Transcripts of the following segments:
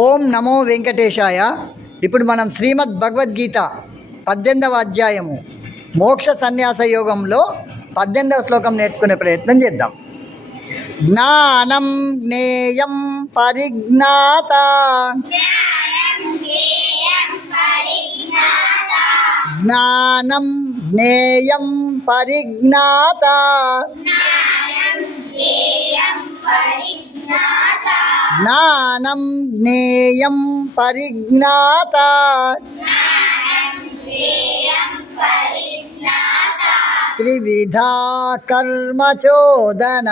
ఓం నమో వెంకటేశాయ. ఇప్పుడు మనం శ్రీమద్ భగవద్గీత 18వ అధ్యాయము మోక్ష సన్యాస యోగంలో 18వ శ్లోకం నేర్చుకునే ప్రయత్నం చేద్దాం. జ్ఞానం జ్ఞేయం పరిజ్ఞాత జ్ఞానం జ్ఞేయం పరిజ్ఞాత జ్ఞానం జ్ఞేయం పరిజ్ఞాత త్రివిధా కర్మ చోదన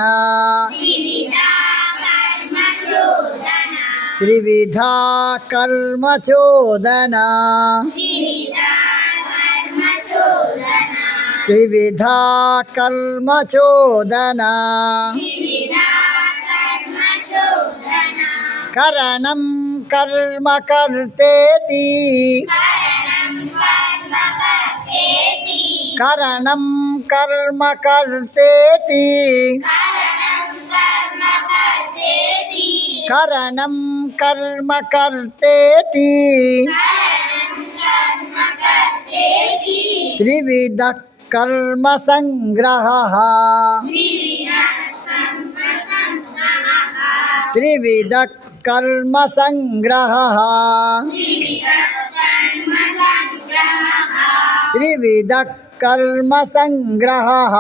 త్రివిధా కర్మ చోదన త్రివిధా కర్మ చోదన కరణం కర్మ కర్తేతి కరణం కర్మ కర్తేతి కరణం కర్మ కర్తేతి త్రివిధ కర్మ సంగ్రహః త్రివిధ కర్మ సంగ్రహః త్రివిధ కర్మ సంగ్రహః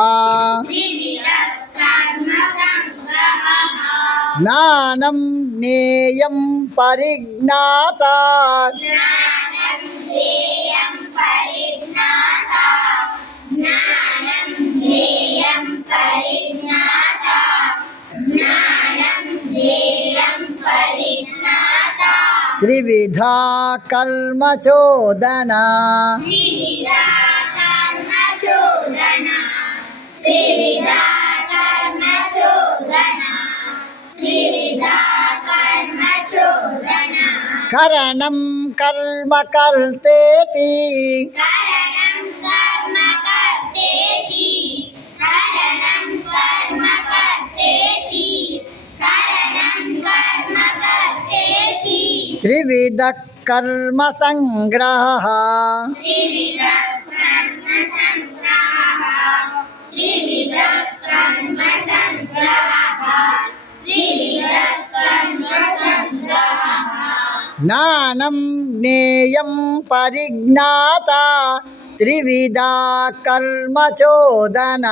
జ్ఞానం జ్ఞేయం పరిజ్ఞాత త్రివిధా కర్మ చోదన కరణం కర్మ కర్తేతి త్రివిధ కర్మ సంగ్రహః జ్ఞానం జ్ఞేయం పరిజ్ఞాత త్రివిధా కర్మ చోదన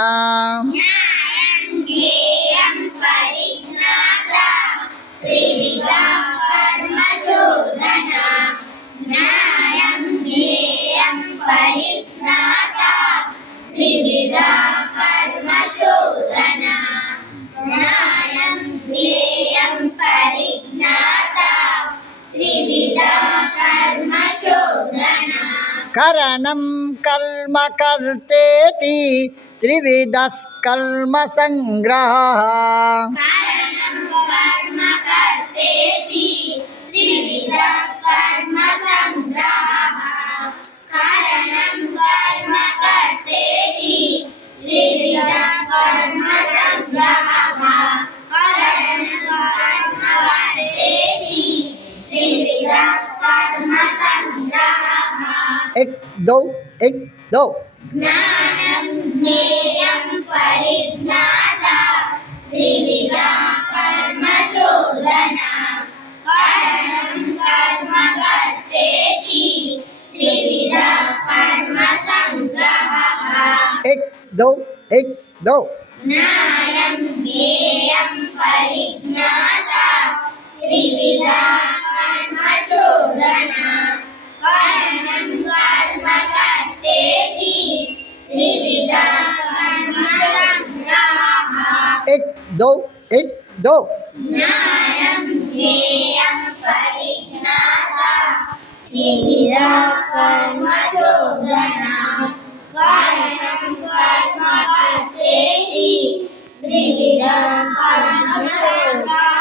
కరణం కర్మ కర్తేతి త్రివిధ కర్మ సంగ్రహః एक दो ज्ञानं ज्ञेयं परिज्ञाता त्रिविधा कर्म चोदना करणं कर्म कर्तेति त्रिविधा कर्म संग्रहः एक दो ज्ञानं ज्ञेयं परिज्ञाता त्रिविधा कर्म चोदना करणं कर्म कर्तेति त्रिविधा कर्म संग्रहः एक दो ज्ञानं ज्ञेयं परिज्ञाता त्रिविधा कर्म चोदना करणं कर्म कर्तेति त्रिविधा कर्म संग्रहः